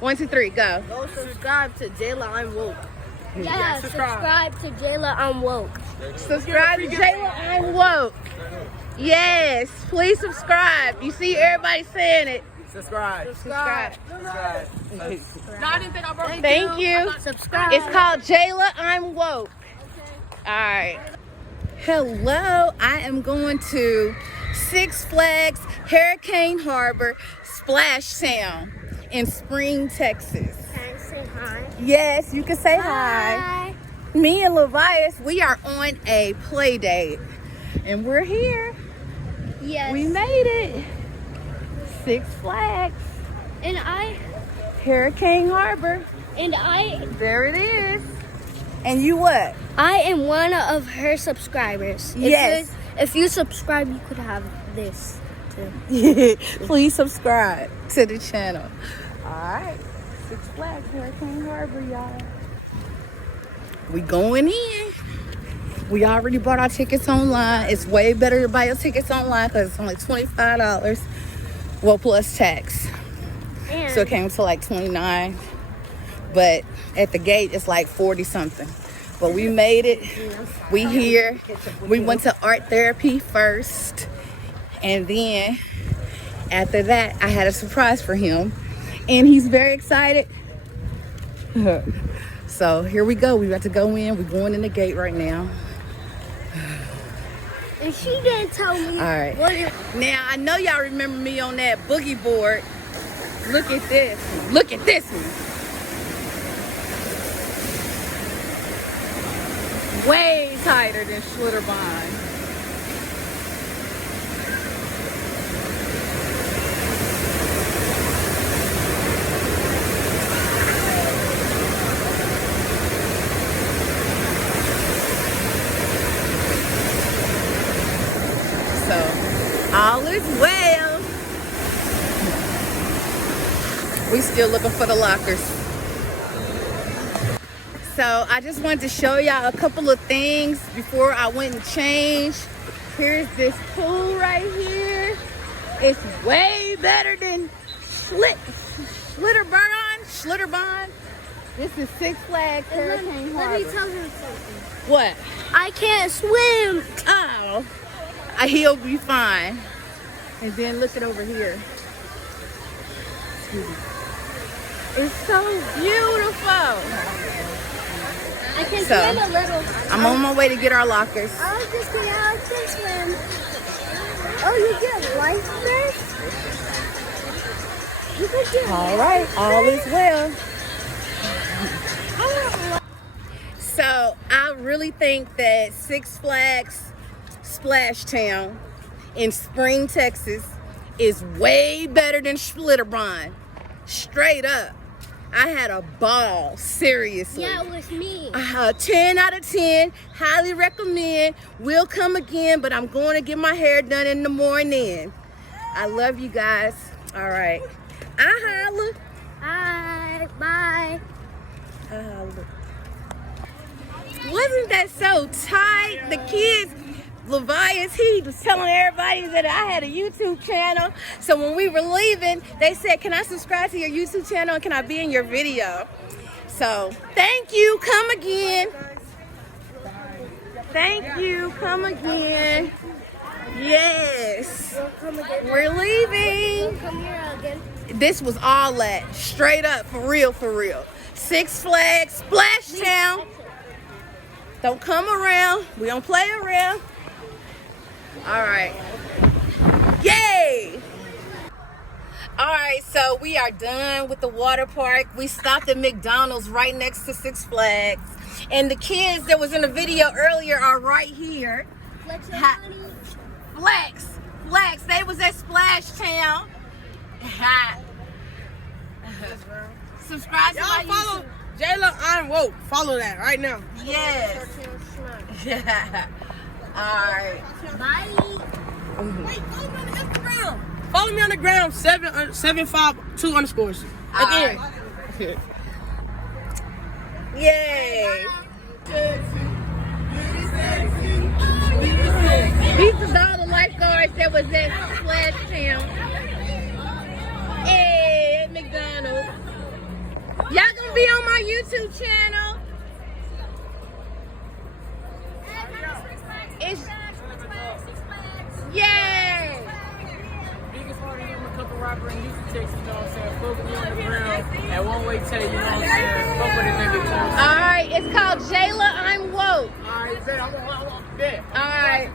1, 2, 3, go. Go subscribe to Jayla I'm Woke. Yeah, subscribe to Jayla I'm Woke. Subscribe to Jayla I'm Woke. Yes, please subscribe. You see everybody saying it. Subscribe. Subscribe. No, I didn't think I broke it. Thank you. Subscribe. It's called Jayla I'm Woke. All right. Hello, I am going to Six Flags Hurricane Harbor Splashtown in Spring, Texas. Can I say hi? Yes, you can say hi. Me and Levias, we are on a play date and we're here. Yes. We made it. Six Flags. And I. Hurricane Harbor. And I. There it is. And you what? I am one of her subscribers. Yes. If you subscribe, you could have this too. Please subscribe to the channel. All right. Six Flags Hurricane Harbor, y'all. We going in. We already bought our tickets online. It's way better to buy your tickets online because it's only $25. Well, plus tax. And So it came to like $29. But at the gate, it's like 40 something. But we made it. We here. We went to art therapy first. And then after that, I had a surprise for him. And he's very excited. So here we go. We about to go in. We're going in the gate right now. And she didn't tell me. All right. Now, I know y'all remember me on that boogie board. Look at this. Look at this one. Way tighter than Schlitterbahn. So, all is well. We still looking for the lockers. So I just wanted to show y'all a couple of things before I went and changed. Here's this pool right here. It's way better than Schlitterbahn. This is Six Flags Hurricane Harbor. Let me tell you something. What? I can't swim. Oh, he'll be fine. And then look it over here. Excuse me. It's so beautiful. I can So, swim a little. I'm on my way to get our lockers. I was just kidding. I can swim. Oh, you get life vests? You could get All right, all is well. So I really think that Six Flags Splashtown in Spring, Texas is way better than Schlitterbahn. Straight up. I had a ball, seriously. Yeah, it was me. 10 out of 10, highly recommend. Will come again, but I'm going to get my hair done in the morning. I love you guys. All right. I holla. Hi, bye. I holla. Wasn't that so tight? The kids, Levias, he was telling everybody that I had a YouTube channel. So when we were leaving, they said, can I subscribe to your YouTube channel and can I be in your video? So thank you. Come again. Thank you. Come again. Yes. We're leaving. Come here again. This was all that. Straight up. For real, for real. Six Flags Splashtown. Don't come around. We don't play around. All right. Yay! All right, so we are done with the water park. We stopped at McDonald's right next to Six Flags. And the kids that was in the video earlier are right here. Flags. They was at Splashtown. Subscribe to my follow YouTube. Jayla I'm Woke. Follow that right now. Yes. Yeah. All right. Bye. Wait, follow me on Instagram. Follow me on the gram, 752 underscores. All Again. right. Yay. These is all the lifeguards that was at Splashtown. Hey, at McDonald's. Y'all gonna be on my YouTube channel. It's yay! Biggest part of him, a couple rapper in Houston, Texas, you know what I'm saying? Fuck with me on the ground. At one way tell you know what I'm saying? Fuck with a nigga, you know what I'm saying? All right, it's called Jayla I'm Woke. All right, bet. I'm on bet. All right.